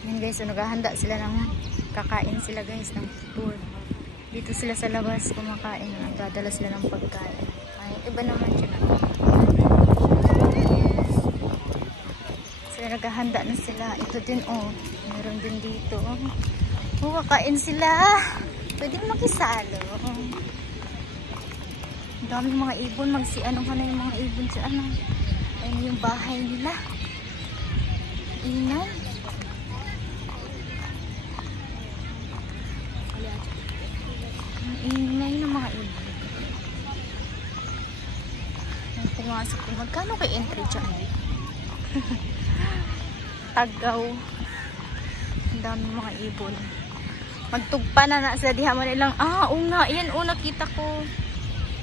Yan guys, so naghahanda sila ng kakain sila guys ng tour. Dito sila sa labas kumakain. Nagdadala sila ng pagkain. Ay, iba naman siya. So naghahanda na sila. Ito din oh. Meron din dito. Oh, kakain sila. Pwede makisalo. Ang daming mga ibon. Magsianong ka na yung mga ibon sa ano. Ayun yung bahay nila. Ingay. Ang ingay ng mga ibon. Ang pumasok ko. Magkano kay entry dyan? Tagaw. Ang daming mga ibon. Magtugpa na sa diha mo nilang. Ah, oo nga. Yan, nakita ko.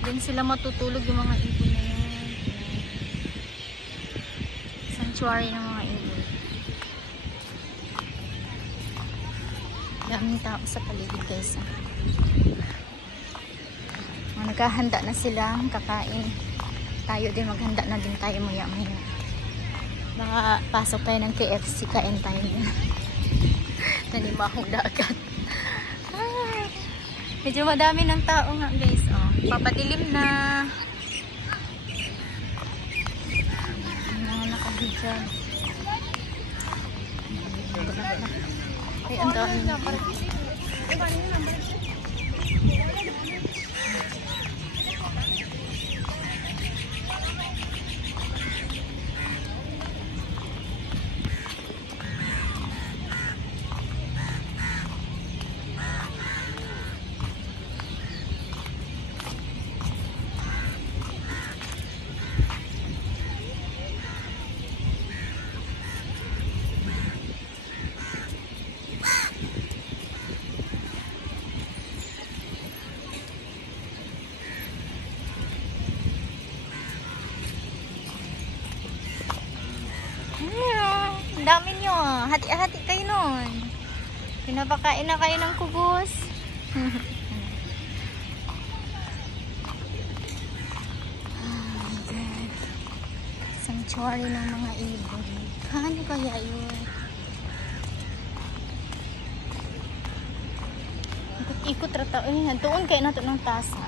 Diyan sila matutulog yung mga ibon na yan. Sanctuary ng mga ibon. Daming tao sa paligid guys. Naghahanda na sila kakain. Tayo din maghanda na din tayo maya maya. Baka pasok tayo ng KFC, kain tayo. Nanimahong dagat. Medyo madami ng tao nga guys. Oh, papadilim na. Mga nakahijab. Ay, ang dami. Dami nyo. Hati-hati kayo nun. Pinapakain na kayo ng kubos. Sanctuary ng mga ibon. Paano kaya yun? Ikot rata. Tuon kayo na ito ng tasa.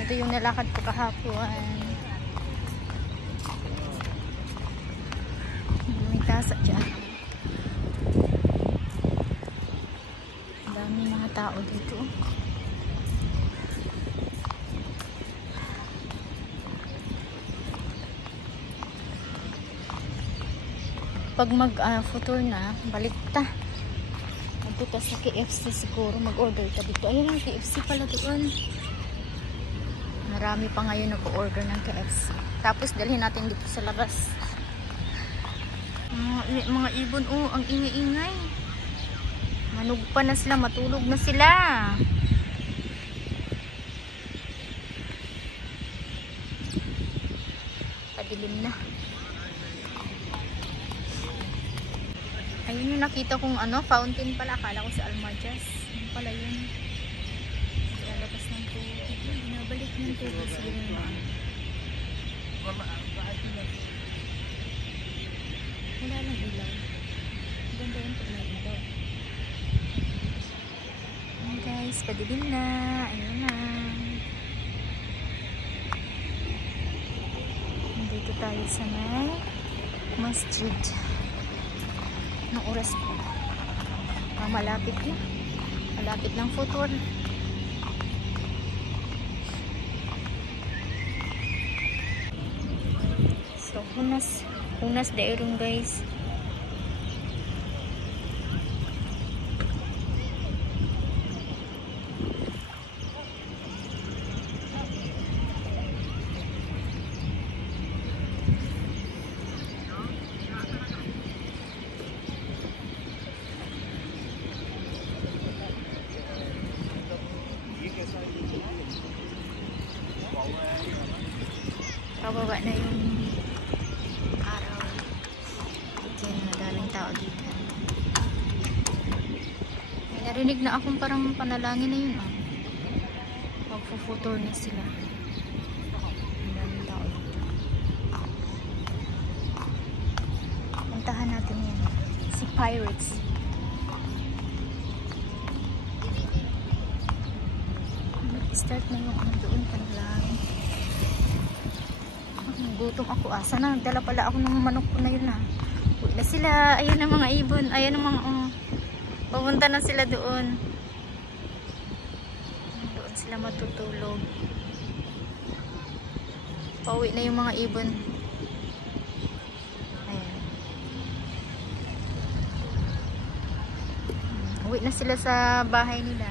Ito yung nalakad ko kahapon. Tasa dyan. Ang dami mga tao dito. Pag mag-futur na, balik ta. Magpunta sa KFC siguro. Mag-order ta dito. Ayun yung KFC pala doon. Marami pa ngayon nag-order ng KFC. Tapos dalhin natin dito sa labas. Mga ibon, oh, ang ingay-ingay. Manugpa na sila, matulog na sila. Padilim na. Ayun yung nakita kong fountain pala. Akala ko sa Almajas. Ano pala yun? Lalabas ng tubig. Binabalik ng tubig. Sige naman. Wala lang ilaw. Ganda yung pag may ilaw. Ayan guys, padilim na. Ayun na. Nandito tayo sa may masjid. Anong oras po? Malapit na. Malapit ng futur. So, Hunas daerong guys. Pababa na yung araw. Diyan, madaming tao dito. May narinig na akong parang panalangin na yun. Magpo-photo na sila. Madaming tao dito. Puntahan natin. si Pirates. Start na yung ano doon pa lang. Gutom ako. Sana nagdala pala ako ng manok ko na yun na. Uwi na sila. Ayun ang mga ibon. Ayun ang mga pupunta na sila doon. Doon sila matutulog. Pauwi na yung mga ibon. Ayan. Uwi na sila sa bahay nila.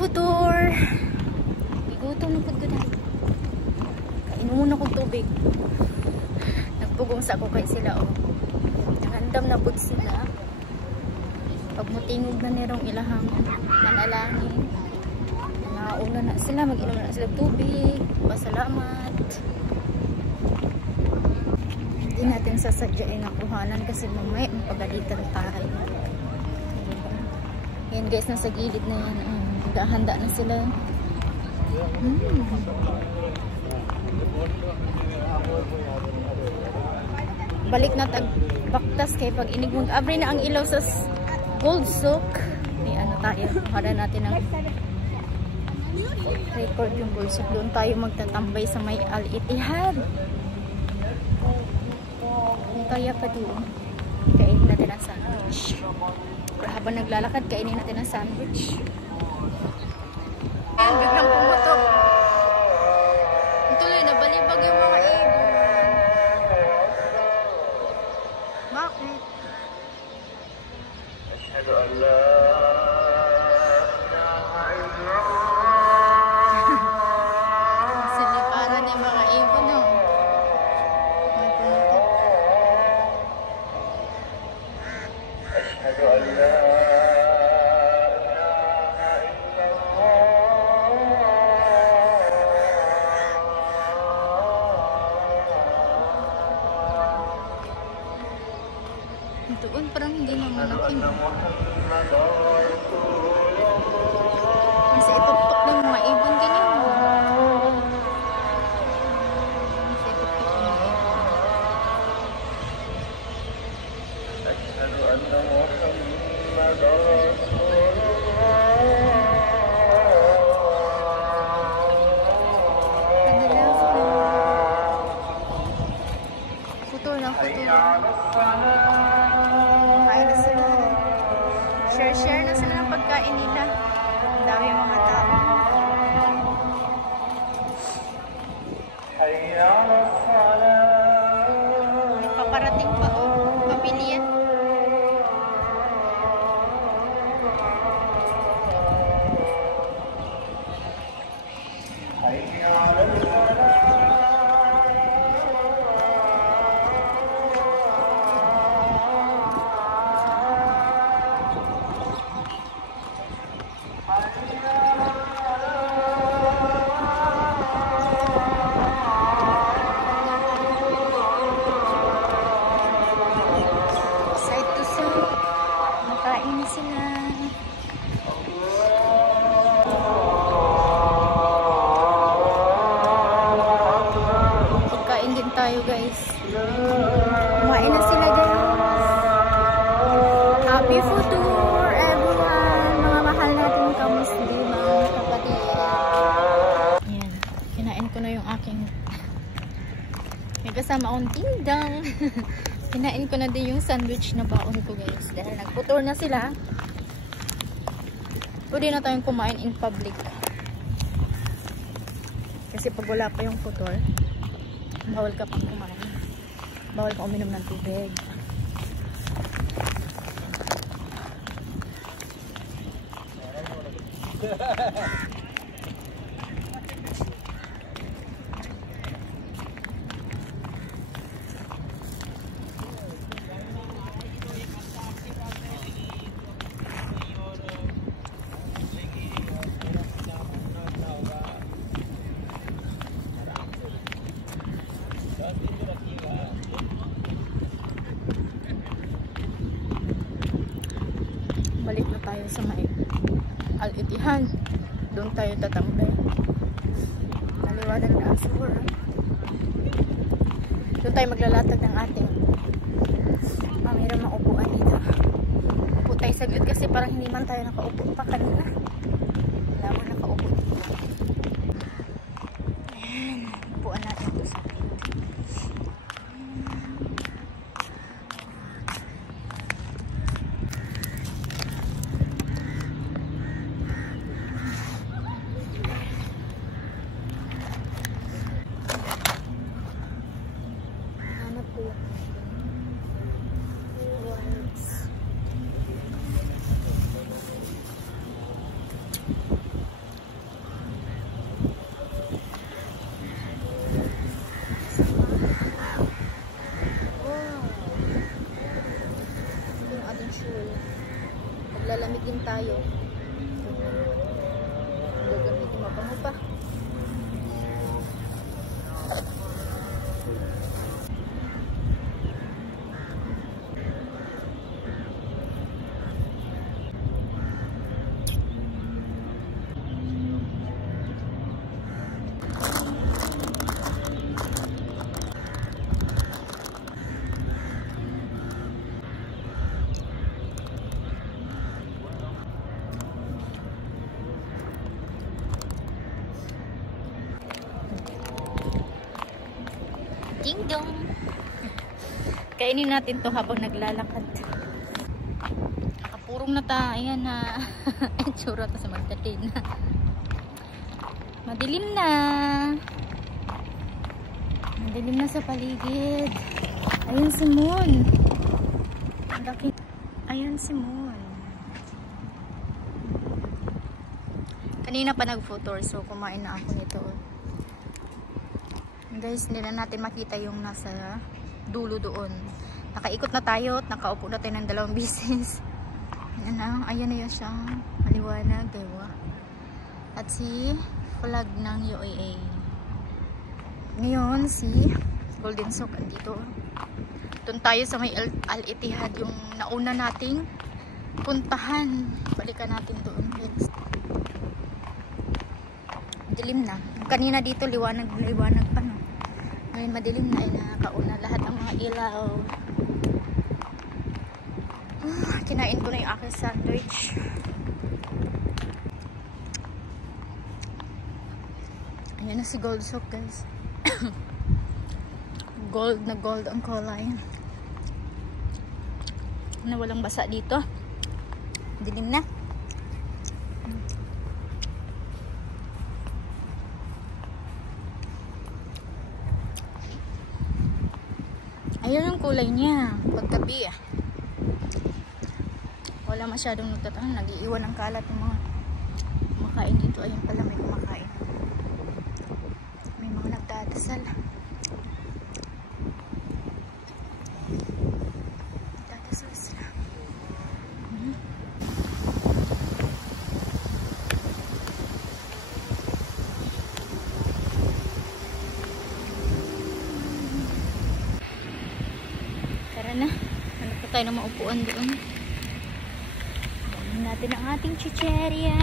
Futur. Igutom na po ko dahil. Kainom muna kong tubig. Nagpugong sa ako kay sila. Nangandam na po sila. Pag mutingog na nirong ilahang nanalangin. Nauna na sila. Mag-inom na sila tubig. Pasalamat. Hindi natin sasadyain ang kuhanan kasi mamaya mapagalitan tayo. Yan guys, nasa gilid na yan. Handa na sila. Balik na tagbaktas kay pag inig mag-abri na ang ilaw sa Gold Souk. May ano tayo. Para natin ang record yung Gold Souk. Doon tayo magtatambay sa may Al-Ittihad. Kaya pa doon. Kainin natin ang sandwich. Habang naglalakad, kainin natin ang sandwich. Ayan, biglang pumutok. Tuloy, nabalibag yung mga ibon. Bakit? Ashhadu an la ilaha illallah. Siliparan yung mga ibon, no? May pumutok. Ashhadu an la doon parang hindi naman nakin. Kasi itutok ng mga ibon ganyan. Kasi itutok ng mga ibon. Ashhadu anna Muhammadar Rasulullah. Putol na putol. Share na sila ng pagkain nila. Ang dami mga tao. Paparating pa pamilya. Tayo guys. Kumain na sila guys. Happy Futur everyone. Mga mahal natin kamuslim mga kapatid. Yan. Kinain ko na yung aking may kasama akong tindang. Kinain ko na din yung sandwich na baon ko guys. Dahil nagputur na sila. Pwede na tayong kumain in public. Kasi pag wala pa yung putur, bawal ka pang kumain. Bawal ka uminom ng tubig. Balik na tayo sa may Al-Ittihad. Doon tayo tatambay. Naliwanag na ang siguro. Doon tayo maglalatag ng ating pamirang maupuan dito. Upo tayo saglit kasi parang hindi man tayo nakaupo pa kanina. Wala mo nakaupo dito. Ayan. Upuan natin ito sa akin. Maglalamig din tayo. Gagamitin mabango pa. Ding dong. Kainin natin to habang naglalakad. Nakapurong na ta. Ayan na. Itsura ta sa magdating. Madilim na. Madilim na sa paligid. Ayun si Moon. Ayun si Moon. Kanina pa nag-photo so kumain na ako nito. Guys, hindi na natin makita yung nasa dulo doon. Nakaikot na tayo at nakaupo na tayo ng 2 bisis. Ayan na yun siya. Maliwanag, diba? At si flag ng UAE. Ngayon, si Golden Sock andito. Doon tayo sa may Al-Ittihad, yung nauna nating puntahan. Balikan natin doon. Dilim na. Kanina dito, liwanag pa, no? Ngayon madilim na, ay nakakauna lahat ang mga ilaw. Kinain ko na yung aking sandwich. Ayan na si Gold Sock, guys. Gold na gold ang kulay. Na walang basa dito. Dilim na. Ayun ang kulay niya paggabi. Wala masyadong nagtatang, nag-iiwan ng kalat ng mga kumakain dito. Ayun pala may kumakain. May mga nagdadasal. Nagdadasal sila. Na. Hanap pa tayo ng maupuan doon. Dami natin ang ating chicheria.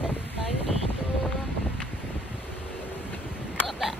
Dami tayo dito. Aba.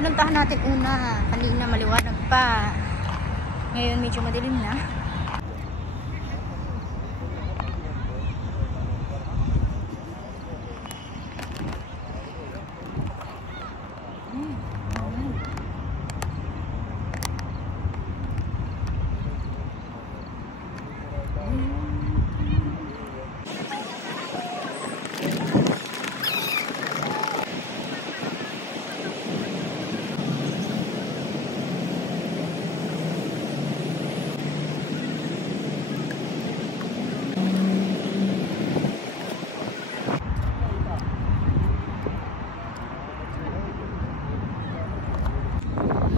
pinuntahan natin una. Kanina maliwanag pa. Ngayon medyo madilim na.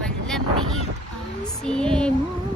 Malamig ang simon.